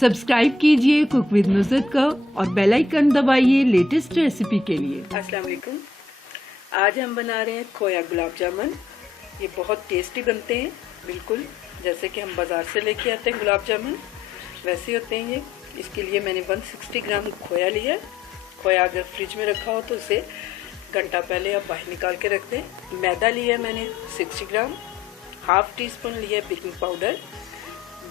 Subscribe कीजिए cook with Nusrat का और बेल आइकन दबाइए लेटेस्ट रेसिपी के लिए। अस्सलाम वालेकुम। आज हम बना रहे हैं खोया गुलाब जामुन। ये बहुत टेस्टी बनते हैं, बिल्कुल जैसे कि हम बाज़ार से लेके आते हैं गुलाब जामुन वैसे होते हैं ये। इसके लिए मैंने 160 ग्राम खोया लिया। खोया अगर फ्रिज में रखा हो तो उसे घंटा पहले आप बाहर निकाल के रख दें। मैदा लिया मैंने 60 ग्राम, हाफ टी स्पून लिया बेकिंग पाउडर।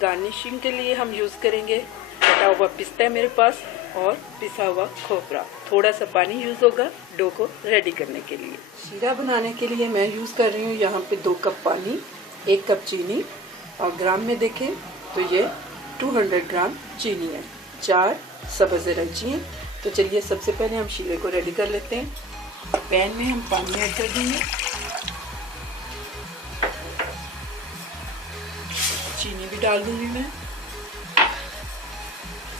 गार्निशिंग के लिए हम यूज़ करेंगे कटा हुआ पिस्ता है मेरे पास और पिसा हुआ खोपरा। थोड़ा सा पानी यूज़ होगा डो को रेडी करने के लिए। शीरा बनाने के लिए मैं यूज़ कर रही हूँ यहाँ पे 2 कप पानी, 1 कप चीनी और ग्राम में देखें तो ये 200 ग्राम चीनी है, 4 सब्ज़ इलायची हैं। तो चलिए सबसे पहले हम शीरे को रेडी कर लेते हैं। पैन में हम पानी ऐड कर देंगे, चीनी भी डाल दूंगी मैं,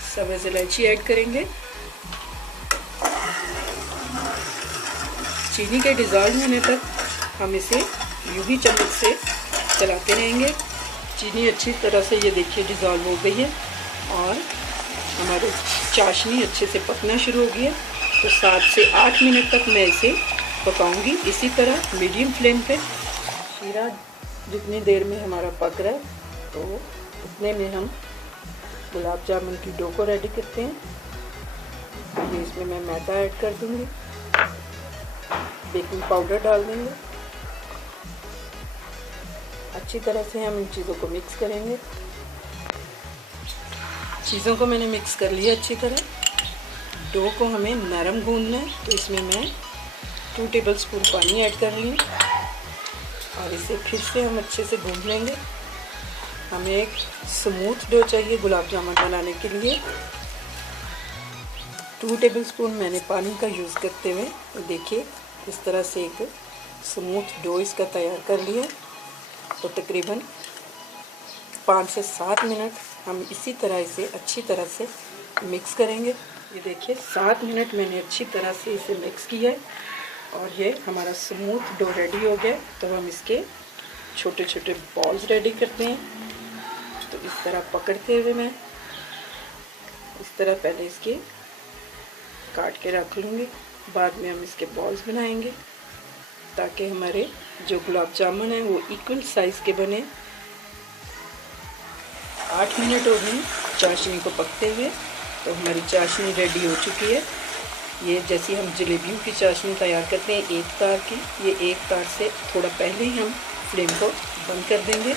सब्ज़ इलायची ऐड करेंगे। चीनी के डिज़ोल्व होने तक हम इसे यूं ही चम्मच से चलाते रहेंगे। चीनी अच्छी तरह से ये देखिए डिज़ोल्व हो गई है और हमारी चाशनी अच्छे से पकना शुरू हो गई है। तो 7 से 8 मिनट तक मैं इसे पकाऊंगी इसी तरह मीडियम फ्लेम पे। शीरा जितनी देर में हमारा पक रहा है तो उतने में हम गुलाब जामुन की डो को रेडी करते हैं। ये इसमें मैं मैदा ऐड कर दूंगी, बेकिंग पाउडर डाल देंगे। अच्छी तरह से हम इन चीज़ों को मिक्स करेंगे। चीज़ों को मैंने मिक्स कर लिया अच्छी तरह। डो को हमें नरम गूंदना है तो इसमें मैं 2 टेबलस्पून पानी ऐड कर रही हूँ और इसे फिर से हम अच्छे से गूंद लेंगे। हमें एक स्मूथ डो चाहिए गुलाब जामुन बनाने के लिए। 2 टेबलस्पून मैंने पानी का यूज़ करते हुए तो देखिए इस तरह से एक स्मूथ डो इसका तैयार कर लिया। तो तकरीबन 5 से 7 मिनट हम इसी तरह इसे अच्छी तरह से मिक्स करेंगे। ये देखिए 7 मिनट मैंने अच्छी तरह से इसे मिक्स किया है और ये हमारा स्मूथ डो रेडी हो गया। तो हम इसके छोटे छोटे बॉल्स रेडी करते हैं। तो इस तरह पकड़ते हुए मैं इस तरह पहले इसके काट के रख लूँगी, बाद में हम इसके बॉल्स बनाएंगे ताकि हमारे जो गुलाब जामुन है वो इक्वल साइज़ के बने। 8 मिनट हो गए चाशनी को पकते हुए। तो हमारी चाशनी रेडी हो चुकी है। ये जैसी हम जलेबियों की चाशनी तैयार करते हैं एक तार की, ये एक तार से थोड़ा पहले ही हम फ्लेम को बंद कर देंगे।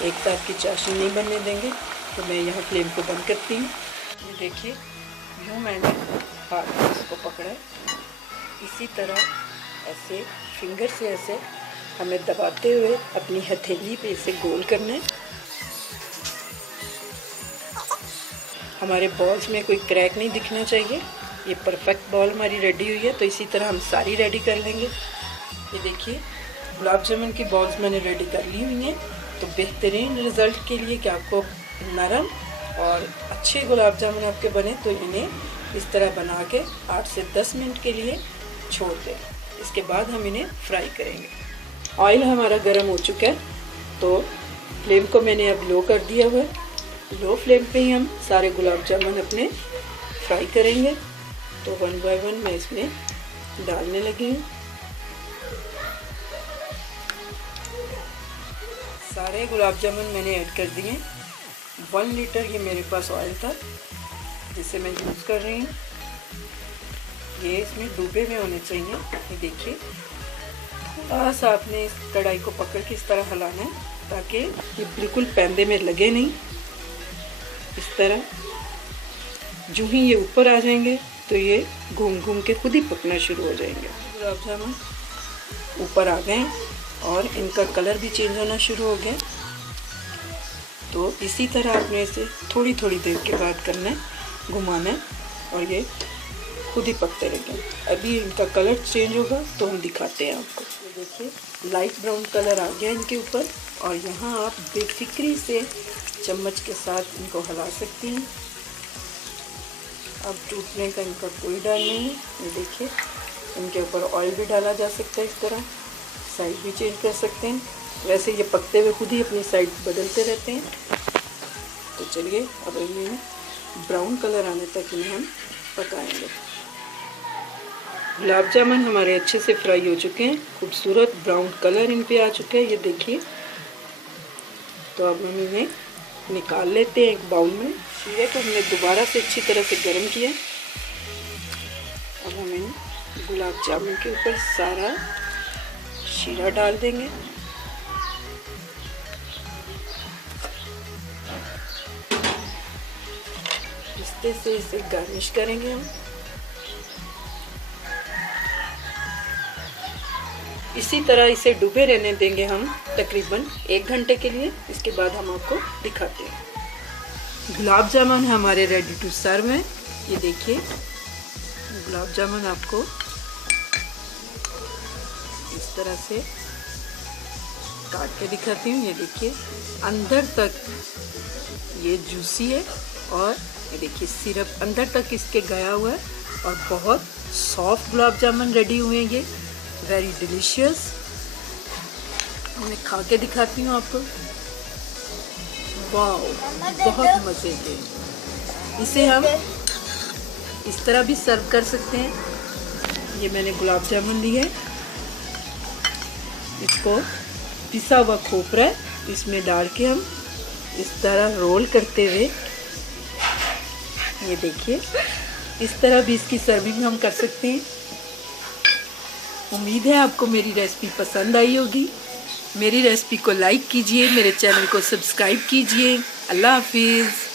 एक तार की चाशनी नहीं बनने देंगे। तो मैं यहाँ फ्लेम को बंद करती हूँ। ये देखिए यूँ मैंने हाथ में इसको पकड़ा है, इसी तरह ऐसे फिंगर से ऐसे हमें दबाते हुए अपनी हथेली पे इसे गोल करना है। हमारे बॉल्स में कोई क्रैक नहीं दिखना चाहिए। ये परफेक्ट बॉल हमारी रेडी हुई है। तो इसी तरह हम सारी रेडी कर लेंगे। ये देखिए गुलाब जामुन की बॉल्स मैंने रेडी कर ली हुई हैं। तो बेहतरीन रिज़ल्ट के लिए कि आपको नरम और अच्छे गुलाब जामुन आपके बने तो इन्हें इस तरह बना के 8 से 10 मिनट के लिए छोड़ दें। इसके बाद हम इन्हें फ्राई करेंगे। ऑयल हमारा गर्म हो चुका है तो फ्लेम को मैंने अब लो कर दिया हुआ है। लो फ्लेम पे ही हम सारे गुलाब जामुन अपने फ्राई करेंगे। तो 1 बाय 1 मैं इसमें डालने लगी हूँ। सारे गुलाब जामुन मैंने ऐड कर दिए। 1 लीटर ये मेरे पास ऑयल था जिसे मैं यूज़ कर रही हूँ। ये इसमें डूबे हुए होने चाहिए। ये देखिए थोड़ा सा आपने इस कढ़ाई को पकड़ के इस तरह हिलाना है ताकि ये बिल्कुल पैंदे में लगे नहीं। इस तरह जो ही ये ऊपर आ जाएंगे तो ये घूम घूम के खुद ही पकना शुरू हो जाएंगे। गुलाब जामुन ऊपर आ गए और इनका कलर भी चेंज होना शुरू हो गया। तो इसी तरह आपने इसे थोड़ी थोड़ी देर के बाद करना है, घुमाना है और ये खुद ही पकते रहेंगे। अभी इनका कलर चेंज होगा तो हम दिखाते हैं आपको। ये देखिए लाइट ब्राउन कलर आ गया इनके ऊपर और यहाँ आप बेफिक्री से चम्मच के साथ इनको हिला सकती हैं। अब टूटने का इनका कोई डर नहीं है। ये देखिए इनके ऊपर ऑयल भी डाला जा सकता है, इस तरह साइड भी चेंज कर सकते हैं। वैसे ये पकते हुए खुद ही अपनी साइड बदलते रहते हैं। तो चलिए अब इन्हें ब्राउन कलर आने तक इन्हें हम पकाएंगे। गुलाब जामुन हमारे अच्छे से फ्राई हो चुके हैं, खूबसूरत ब्राउन कलर इन पे आ चुका है, ये देखिए। तो अब हम इन्हें निकाल लेते हैं एक बाउल में। शीरे को हमने दोबारा से अच्छी तरह से गर्म किया। अब हम इन गुलाब जामुन के ऊपर सारा शीरा डाल देंगे। पिस्ते से इसे गार्निश करेंगे हम। इसी तरह इसे डूबे रहने देंगे हम तकरीबन 1 घंटे के लिए। इसके बाद हम आपको दिखाते हैं। गुलाब जामुन हमारे रेडी टू सर्व हैं। ये देखिए, गुलाब जामुन आपको इस तरह से काट के दिखाती हूँ। ये देखिए, अंदर तक ये जूसी है और ये देखिए सिरप अंदर तक इसके गया हुआ है और बहुत सॉफ्ट गुलाब जामुन रेडी हुए हैं। ये वेरी डिलीशियस। मैं खा के दिखाती हूँ आपको। वाओ, बहुत मज़े के। इसे हम इस तरह भी सर्व कर सकते हैं। ये मैंने गुलाब जामुन लिए, इसको पिसा हुआ खोपरा इसमें डाल के हम इस तरह रोल करते हुए, ये देखिए, इस तरह भी इसकी सर्विंग हम कर सकते हैं। उम्मीद है आपको मेरी रेसिपी पसंद आई होगी। मेरी रेसिपी को लाइक कीजिए, मेरे चैनल को सब्सक्राइब कीजिए। अल्लाह हाफिज़।